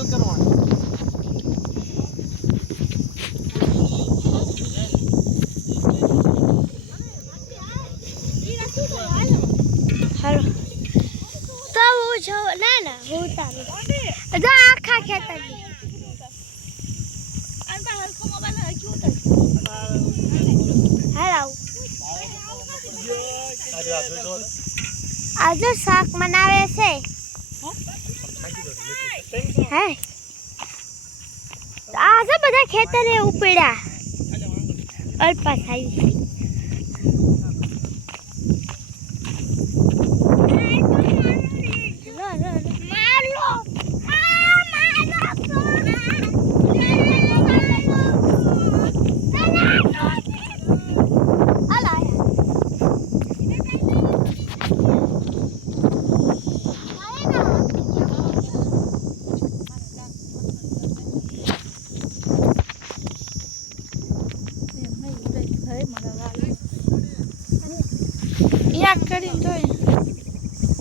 double કરવાનું હાલો તો હું જો ના હું તારું જો આખા ખેતરની હાલો આજે શાક બનાવે છે હે આજે બધા ખેતરે ઉપડ્યા અલ્પા થાય યાદ કરીને જોઈ